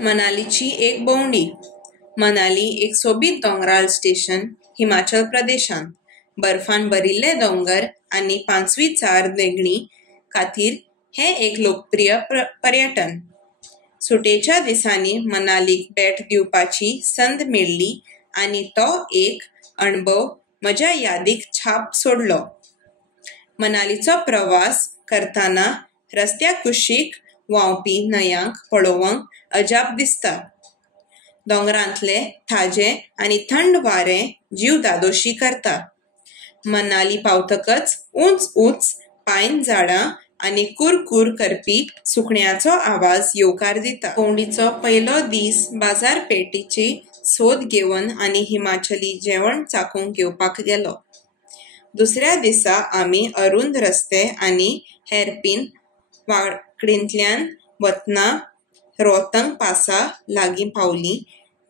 मनालीची एक भोंवडी। मनाली एक सोबीत दोंगराळ स्टेशन हिमाचल प्रदेशांत। बर्फान भरिल्ले दोंगर आनी पांचवी चार देगणी खातीर हे एक लोकप्रिय पर्यटन। सुटयेच्या दिसांनी मनालीक भेट दिवपाची संद मेळ्ळी आनी तो एक अणभव म्हज्या यादीक छाप सोडलो। मनालीचो प्रवास करतना रस्त्या कुशीक व्हांवपी न्हंयांक पळोवंक अजाप दिसता। दोंगरांतले थाजे आनी थंड वारें जीव दादोशी करता। मनाली पावतकच उंच उंच पायन झाडां आनी कुरकुर करपी सुकण्यांचो आवाज येवकार दिता। भोंवडीचो पयलो दीस बाजारपेठेची सोद घेवन आनी हिमाचली जेवण चाखूंक येवपाक गेलो। दुसऱ्या दिसा आमी अरुंद रस्ते आनी हेरपीन वाटणींतल्यान वतना रोहतंग पासा लागीं पावलीं।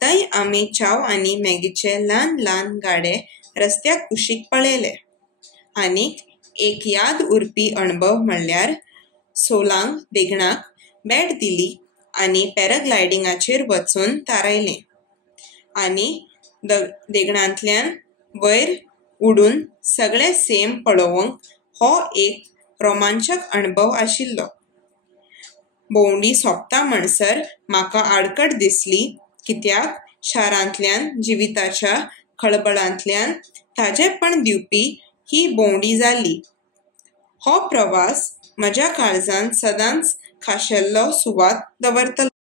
थंय आमी च्याव आनी मॅगीचे ल्हान ल्हान गाडे रस्त्या कुशीक पळयले। आनीक एक याद उरपी अणभव म्हणल्यार सोलांग देगणाक भेट दिली आनी पॅराग्लायडिंगाचेर वचून थारायलें आनी देगणांतल्यान वयर उडून सगळें सैम पळोवंक हो एक रोमांचक अणभव आशिल्लो। भोंवडी सोंपता म्हणसर म्हाका आडकट दिसली, कित्याक शारांतल्यान जिविताच्या खळबळांतल्यान ताजेपण दिवपी ही भोंवडी जाली। हो प्रवास म्हज्या काळजांत सदांच खाशेलो सुवात दवरतलो।